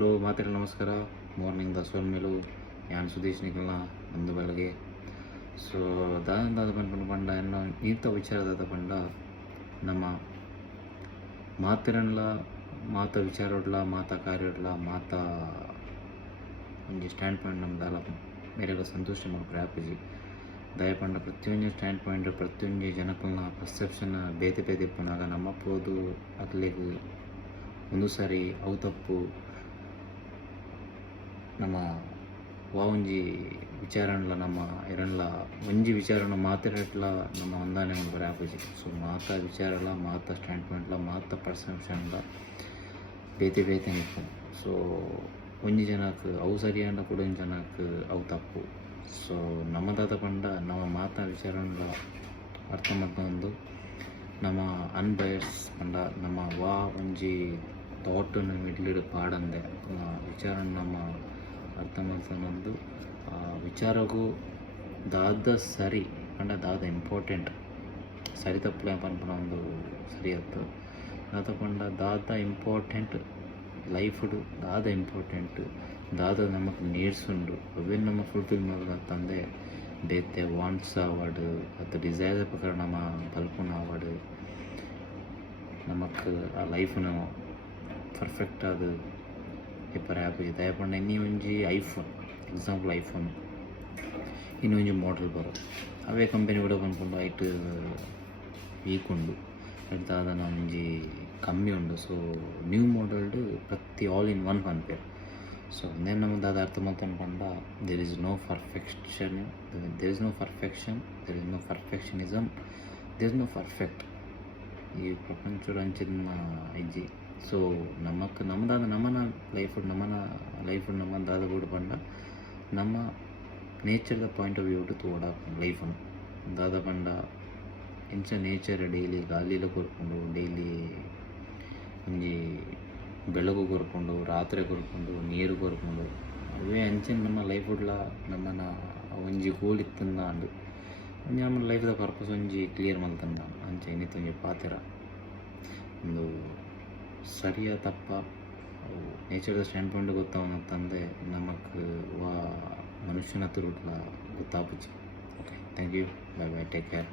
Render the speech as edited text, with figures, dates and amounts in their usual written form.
Hello ಮಾತೆಲ್ಲ ನಮಸ್ಕಾರ. Morning ದಸೋನ್ ಮೇಲೂ ಯಾನ್ ಸುದೇಶ್ ನಿಖಲ್ನ ಒಂದು ಬೆಳಗ್ಗೆ ಸೊ ದಾದ ಪಂಡ ಎನ್ನೋ ಇಂಥ ವಿಚಾರದ ಪಂಡ ನಮ್ಮ ಮಾತಿರನ್ಲ ಮಾತ ವಿಚಾರಡ್ಲ ಮಾತ ಕಾರ್ಯಡ್ಲ ಮಾತ ಒಂಜಿ ಸ್ಟ್ಯಾಂಡ್ ಪಾಯಿಂಟ್ ನಮ್ಮ ದಾಲ ಮೇರೆಗ ಸಂತೋಷ ಮಾಡ್ತಾರೆ ಆಪುಜಿ ದಯಪಂಡ ಪ್ರತಿಯೊಂದು ಸ್ಟ್ಯಾಂಡ್ ಪಾಯಿಂಟ್ ಪ್ರತಿಯೊಂದು ಜನಕ್ಕಲ್ನ ಪರ್ಸೆಪ್ಷನ್ ಬೇತೆ ಬೇತೆ ಇಪ್ಪನಾಗ ನಮ್ಮಪ್ಪೋದು ಅಕ್ಲಿಗೆ ಒಂದು ಸಾರಿ ಅವು ತಪ್ಪು ನಮ್ಮ ಒಂಜಿ ವಿಚಾರಣ್ಲ ನಮ್ಮ ಎರನ್ಲ ಒಂಜಿ ವಿಚಾರನ ಮಾತಾಡಟ್ಲ ನಮ್ಮ ಹೊಂದಾನೆ ಮಾಡ್ತಾರೆ ಆಪುಜಿ. ಸೊ ಮಾತ ವಿಚಾರಲ ಮಾತ ಸ್ಟ್ಯಾಂಡ್ ಪಾಯಿಂಟ್ಲ ಮಾತ ಪರ್ಸೆಪ್ಷನ್ಲ ಬೇತೆ ಬೇತೆ ನಿಪ್ಪು. ಸೊ ಒಂಜಿ ಜನಕ್ಕೆ ಅವು ಸರಿ ಅಂಡ ಕೂಡ ಒಂಜಿ ಜನಕ್ಕೆ ಅವು ತಪ್ಪು. ಸೊ ನಮ್ಮದಾದ ಪಂಡ ನಮ್ಮ ಮಾತ ವಿಚಾರನ್ಲ ಅರ್ಥ ಮಾಡ್ಕೊಂಡು ನಮ್ಮ ಅನ್ಬಯಸ್ ಪಂಡ ನಮ್ಮ ಒಂಜಿ ಥಾಟನ್ನು ಮಿಡ್ಲಿಡ್ ಪಾಡಂದೆ ವಿಚಾರ ನಮ್ಮ ಅರ್ಥ ಮಾಡ್ಕೊಂಡು ವಿಚಾರಗೂ ದಾದ ಸರಿ ಪಂಡ ದಾದ ಇಂಪಾರ್ಟೆಂಟ್ ಸರಿ ತಪ್ಪಲೆ ಪನ್ಪನ ಒಂದು ಸರಿ ಆಯ್ತು ದಾದ ಪಂಡ ದಾದ ಇಂಪಾರ್ಟೆಂಟ್ ಲೈಫ್ಡು ದಾದ ಇಂಪಾರ್ಟೆಂಟ್ ದಾದ ನಮಗೆ ನೀಡ್ಸ್ ಉಂಡು ಅವೇ ನಮ್ಮ ಫುಲ್ಫಿಲ್ ಮಾಡೋದಂತಂದೆ ಬೇತೆ ವಾಂಟ್ಸ್ ಆವಾಡು ಅಥವಾ ಡಿಸೈರ್ ಪ್ರಕಾರ ನಮ್ಮ ಬಲ್ಪುನ ಆವಾಡು ನಮಕ್ ಆ ಲೈಫ್ನು ಪರ್ಫೆಕ್ಟ್ ಆದ ಇಪ್ಪರೆ ಆಪುಜಿ ದಯಪಂಡ ಇನ್ನಿ ಒಂಜಿ ಐಫೋನ್ ಎಕ್ಸಾಂಪಲ್ ಐಫೋನ್ ಇನ್ನೊಂಜಿ ಮಾಡೆಲ್ ಬರೋದು ಅವೇ ಕಂಪೆನಿ ಕೂಡ ಬಂದ್ಕೊಂಡು ಐಟ್ ವೀಕ್ ಉಂಡು ದಾದನ ಒಂಜಿ ಕಮ್ಮಿ ಉಂಡು. ಸೊ ನ್ಯೂ ಮಾಡೆಲ್ಡು ಪ್ರತಿ ಆಲ್ ಇನ್ ಒನ್ ಪನ್ಪೇರು. ಸೊ నేను ನಮ್ದು ಅದು ಅರ್ಥ ಮಾಡ್ಕೊಂಡು there is no perfection, there is no perfection, there is no perfectionism, there is no perfect ಈ ಪ್ರಪಂಚದ ಅಂಚಿನ ಇಜ್ಜಿ. ಸೊ ನಮಕ್ ನಮ್ಮದಾದ ನಮ್ಮನ ಲೈಫ್ ನಮ್ಮದಾದ ಕೂಡ ಪಂಡ ನಮ್ಮ ನೇಚರ್ದ ಪಾಯಿಂಟ್ ಆಫ್ ವ್ಯೂ ತೋಡ ಲೈಫನ್ನು ದಾದ ಪಂಡ ಇಂಚ ನೇಚರ್ ಡೈಲಿ ಗಾಲಿಲ ಕೊರ್ಕೊಂಡು ಡೈಲಿ ಒಂಜಿ ಬೆಳಗು ಕೊರ್ಕೊಂಡು ರಾತ್ರಿ ಕೊರ್ಕೊಂಡು ನೀರು ಕೊರ್ಕೊಂಡು ಅವೇ ಅಂಚಿನ ನಮ್ಮ ಲೈಫ್ ಉಡ್ಲ ನಮ್ಮನ ಒಂಜಿ ಗೋಲ್ ಇತ್ತಂದ ಅಂಡು ಒಂಜಿ ನಮ್ಮ ಲೈಫ್ದ ಪರ್ಪಸ್ ಒಂಜಿ ಕ್ಲಿಯರ್ ಮಲ್ತಂದ ಅಂಚೆ ಇನ್ನಿತ್ತು ಒಂಜಿ ಪಾತೆರ ಒಂದು ಸರಿಯ ತಪ್ಪ ನೇಚರ್ದ ಸ್ಟ್ಯಾಂಡ್ ಪಾಯಿಂಟ್ ಗೊತ್ತಾವನಂತಂದೆ ನಮಗೆ ಮನುಷ್ಯನ ತಿರುಟ್ಲ ಗೊತ್ತಾಪುಜಿ. Okay, thank you, bye bye, take care.